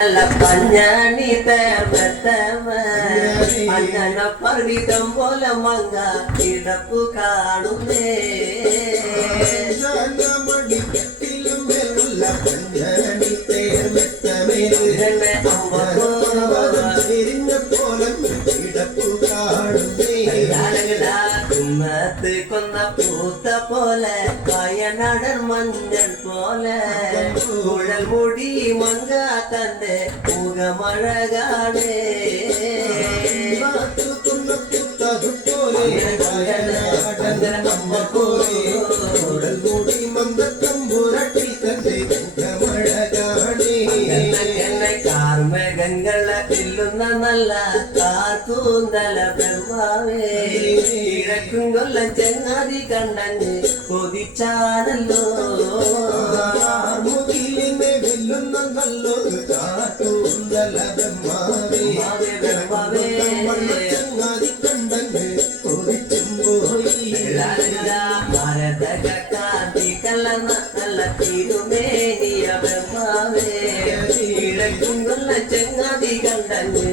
பஞ்ஞானி தேர்ந்தவன் பர்விதம் போல மங்கா கிடப்பு காணுமே. கொந்த பூத்த போல பயனடர் மஞ்சள் போல. குழல் முடி மங்கா தந்து முகமழகானே. போலே நம்ம போலே. നല്ല കാത്തൂന്തല ബ്രഹ്മാവേ കിഴക്കും കൊല്ലം ചെങ്ങാതി കണ്ടന് കൊതിച്ചാണല്ലോ. നല്ലൊരു കാട്ടൂന്തല ബ്രഹ്മാവേ ബ്രഹ്മാവേ ചങ്ങാതി കണ്ടങ്ങ് കൊതിച്ചും പോയി. നല്ല തിരുമേനിയ കൊതിച്ചും തന്നെ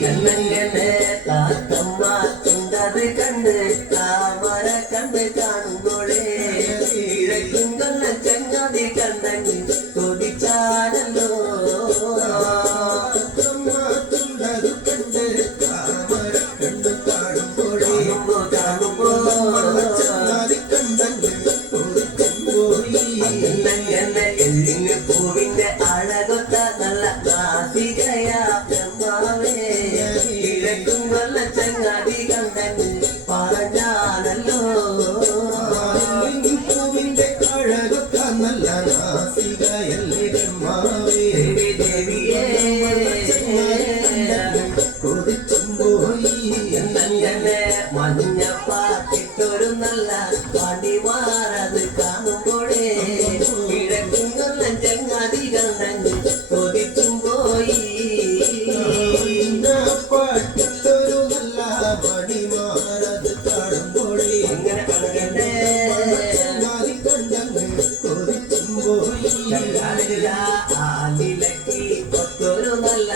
കണ്ണങ്ങനെ താത്തമ്മ കണ്ട് താമര കണ്ട് കാണുമ്പോഴേ കണ്ണങ്ങനെ എല്ലിന് പൂവിന്റെ അഴകൊത്ത നല്ല നാസികയാ ബ്രഹ്മാവേ കിഴക്കും കൊല്ല ചങ്ങാതി കണ്ടൻ പറഞ്ഞാണല്ലോ. പൂവിന്റെ അഴകൊത്ത നല്ല ബ്രഹ്മാവേ ദേവി ദേവിയേ. മഞ്ഞ പാട്ടിട്ടൊരു നല്ല പണിമാറത് പാട്ടൊരു നല്ല പണിമാറത് കാണുമ്പോഴേ കണകണ്ടേ ചങ്ങാതി കണ്ടങ്ങ് പോയി ആലിലക്കി ഒത്തൊരു നല്ല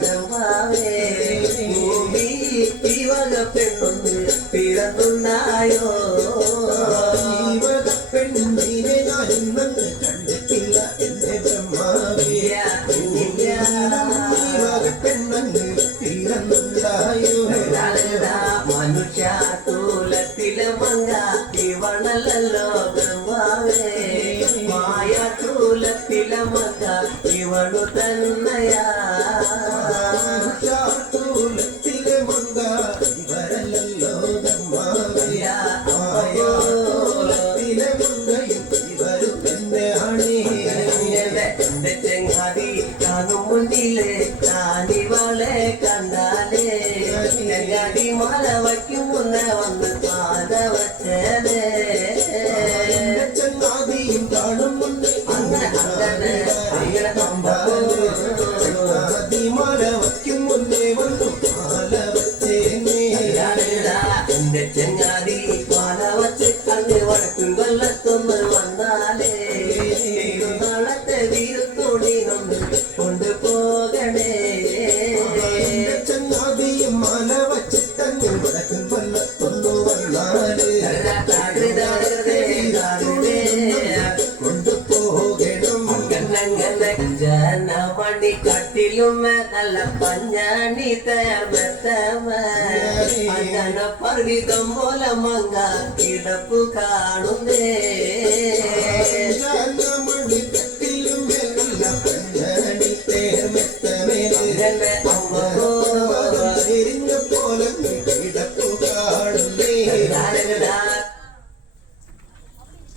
ബ്രഹ്മാവേ ഭൂമി ഈ വക പെണ്ണൊന്ന് പിറന്നുണ്ടായോ പെണ്ണിനെ ഞാൻ ഇന്ന് കണ്ടിട്ടില്ല എന്റെ ബ്രഹ്മാവേ പെണ്ണങ്ങ് തീരന്നുണ്ടായോ മനുഷ്യ തൂലത്തിലെ മങ്ക ഇവണല്ലോ ബ്രഹ്മാവേ മായ തൂലത്തിലെ മങ്ക ഇവണു തന്നയാ கண்ணிலே காணிவாலே கண்டாலே கடி மலை வைக்கும் முன்ன வந்து பாத வச்சதே. சென்னாதியும் காணும் முன்னே அந்த அந்தனே அங்கே கம்போ வைக்கும் முன்னே வந்து பால வச்சேனே. செங்காதி பால வச்சு கண்ணு வடக்கும் கொல்ல மணி கட்டிலும் நல்ல பஞ்சாணி தயமத்தவன பர்விதம் போல மங்கா கிடப்பு காணுதே மணி